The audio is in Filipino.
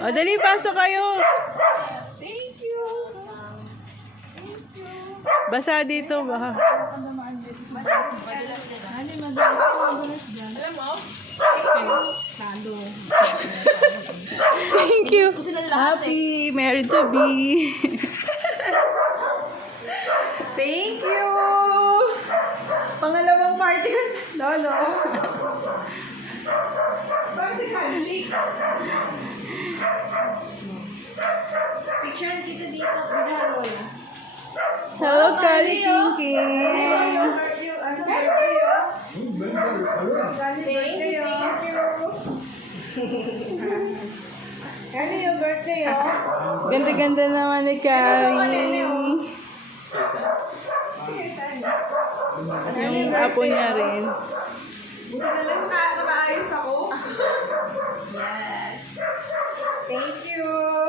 O, dali, pasok kayo. Thank you. Basa dito, baka. Thank you. Happy married to be. Thank you. Pangalawang party ko. Lolo. Party ka, Nick. Picture kita dito. Pagkahan, Lola. Hello, Kali Kinky. Kali yung birthday, oh. Ganda-ganda naman ni Kali. Yung apo niya rin.